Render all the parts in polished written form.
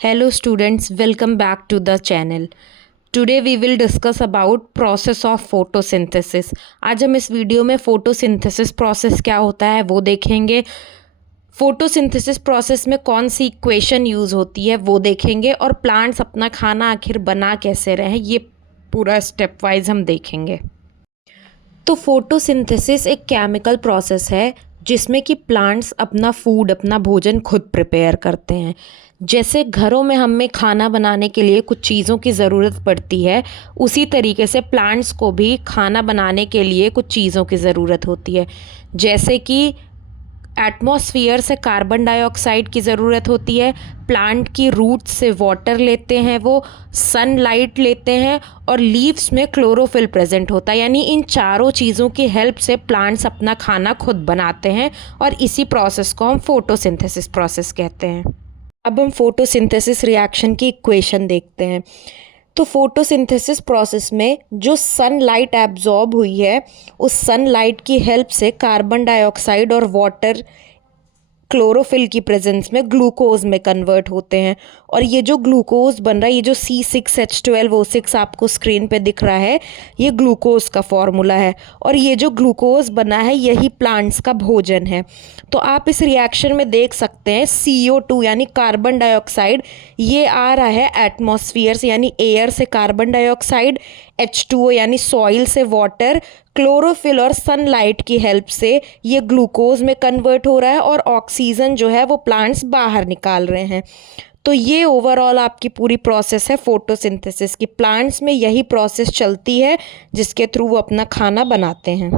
Hello students, welcome back to the channel. Today we will discuss about process of photosynthesis. आज हम इस video में photosynthesis process क्या होता है वो देखेंगे. फोटोसिंथेसिस प्रोसेस में कौन सी इक्वेशन यूज़ होती है वो देखेंगे और प्लांट्स अपना खाना आखिर बना कैसे रहे हैं ये पूरा स्टेप वाइज हम देखेंगे. तो फोटोसिंथेसिस एक केमिकल प्रोसेस है जिसमें कि प्लांट्स अपना फूड अपना भोजन खुद प्रिपेयर करते हैं. जैसे घरों में हमें खाना बनाने के लिए कुछ चीज़ों की ज़रूरत पड़ती है, उसी तरीके से प्लांट्स को भी खाना बनाने के लिए कुछ चीज़ों की ज़रूरत होती है. जैसे कि एटमॉस्फेयर से कार्बन डाइऑक्साइड की ज़रूरत होती है, प्लांट की रूट्स से वाटर लेते हैं, वो सनलाइट लेते हैं और लीव्स में क्लोरोफिल प्रेजेंट होता है. यानी इन चारों चीज़ों की हेल्प से प्लांट्स अपना खाना खुद बनाते हैं और इसी प्रोसेस को हम फोटोसिंथेसिस प्रोसेस कहते हैं. अब हम फोटोसिंथेसिस रिएक्शन की इक्वेशन देखते हैं. तो फोटोसिंथेसिस प्रोसेस में जो सनलाइट एब्जॉर्ब हुई है उस सनलाइट की हेल्प से कार्बन डाइऑक्साइड और वाटर क्लोरोफिल की प्रेजेंस में ग्लूकोज में कन्वर्ट होते हैं. और ये जो ग्लूकोज बन रहा है, ये जो C6H12O6 आपको स्क्रीन पे दिख रहा है, ये ग्लूकोज का फॉर्मूला है. और ये जो ग्लूकोज बना है यही प्लांट्स का भोजन है. तो आप इस रिएक्शन में देख सकते हैं CO2 यानी कार्बन डाइऑक्साइड ये आ रहा है एटमॉस्फेयर से यानी एयर से कार्बन डाइऑक्साइड, H2O यानी सॉइल से वाटर, क्लोरोफिल और सनलाइट की हेल्प से ये ग्लूकोज में कन्वर्ट हो रहा है और ऑक्सीजन जो है वो प्लांट्स बाहर निकाल रहे हैं. तो ये ओवरऑल आपकी पूरी प्रोसेस है फोटोसिंथेसिस की. प्लांट्स में यही प्रोसेस चलती है जिसके थ्रू वो अपना खाना बनाते हैं.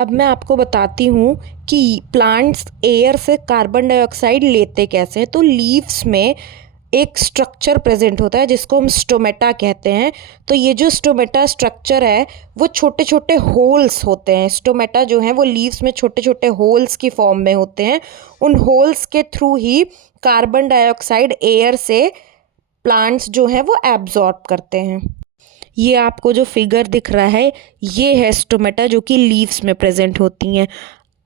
अब मैं आपको बताती हूँ कि प्लांट्स एयर से कार्बन डाइऑक्साइड लेते कैसे हैं. तो लीव्स में एक स्ट्रक्चर प्रेजेंट होता है जिसको हम स्टोमेटा कहते हैं. तो ये जो स्टोमेटा स्ट्रक्चर है वो छोटे छोटे होल्स होते हैं. स्टोमेटा जो हैं वो लीव्स में छोटे छोटे होल्स की फॉर्म में होते हैं. उन होल्स के थ्रू ही कार्बन डाइऑक्साइड एयर से प्लांट्स जो हैं वो एब्जॉर्ब करते हैं. ये आपको जो फिगर दिख रहा है ये है स्टोमेटा जो कि लीव्स में प्रेजेंट होती हैं.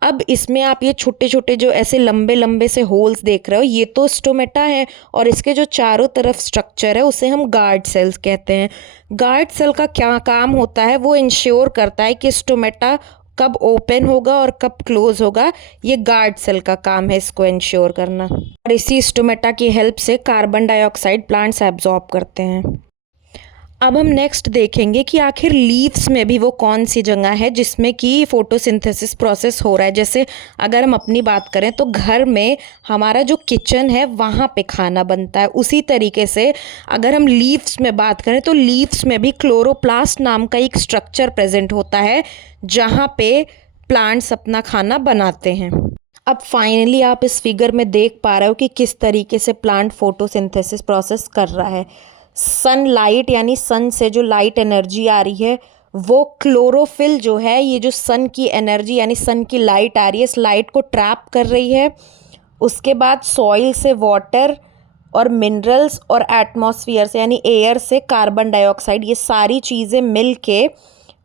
अब इसमें आप ये छोटे छोटे जो ऐसे लंबे लंबे से होल्स देख रहे हो ये तो स्टोमेटा है और इसके जो चारों तरफ स्ट्रक्चर है उसे हम गार्ड सेल्स कहते हैं. गार्ड सेल का क्या काम होता है, वो इंश्योर करता है कि स्टोमेटा कब ओपन होगा और कब क्लोज होगा. ये गार्ड सेल का काम है इसको इंश्योर करना. और इसी स्टोमेटा की हेल्प से कार्बन डाइऑक्साइड प्लांट्स एब्जॉर्ब करते हैं. अब हम नेक्स्ट देखेंगे कि आखिर लीव्स में भी वो कौन सी जगह है जिसमें कि फोटोसिंथेसिस प्रोसेस हो रहा है. जैसे अगर हम अपनी बात करें तो घर में हमारा जो किचन है वहाँ पे खाना बनता है. उसी तरीके से अगर हम लीव्स में बात करें तो लीव्स में भी क्लोरोप्लास्ट नाम का एक स्ट्रक्चर प्रेजेंट होता है जहाँ पे प्लांट्स अपना खाना बनाते हैं. अब फाइनली आप इस फिगर में देख पा रहे हो कि किस तरीके से प्लांट फोटोसिंथेसिस प्रोसेस कर रहा है. सनलाइट यानी सन से जो लाइट एनर्जी आ रही है वो क्लोरोफिल जो है, ये जो सन की एनर्जी यानी सन की लाइट आ रही है इस लाइट को ट्रैप कर रही है. उसके बाद सॉइल से वाटर और मिनरल्स और एटमॉस्फेयर से यानी एयर से कार्बन डाइऑक्साइड, ये सारी चीज़ें मिल के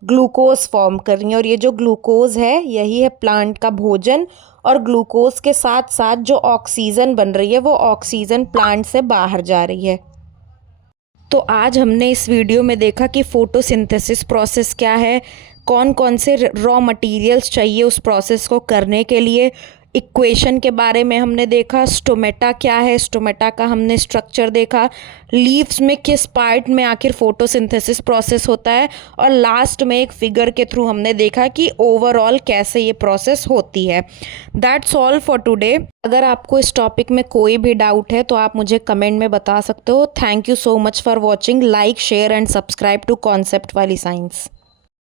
ग्लूकोज फॉर्म कर रही हैं. और ये जो ग्लूकोज है यही है प्लांट का भोजन. और ग्लूकोज के साथ साथ जो ऑक्सीजन बन रही है वो ऑक्सीजन प्लांट से बाहर जा रही है. तो आज हमने इस वीडियो में देखा कि फोटोसिंथेसिस प्रोसेस क्या है, कौन कौन से रॉ मटेरियल्स चाहिए उस प्रोसेस को करने के लिए. इक्वेशन के बारे में हमने देखा, स्टोमेटा क्या है, स्टोमेटा का हमने स्ट्रक्चर देखा, लीव्स में किस पार्ट में आखिर फोटोसिंथेसिस प्रोसेस होता है, और लास्ट में एक फिगर के थ्रू हमने देखा कि ओवरऑल कैसे ये प्रोसेस होती है. That's all for today. अगर आपको इस टॉपिक में कोई भी डाउट है तो आप मुझे कमेंट में बता सकते हो. Thank you so much for watching. Like, share and subscribe to concept वाली साइंस.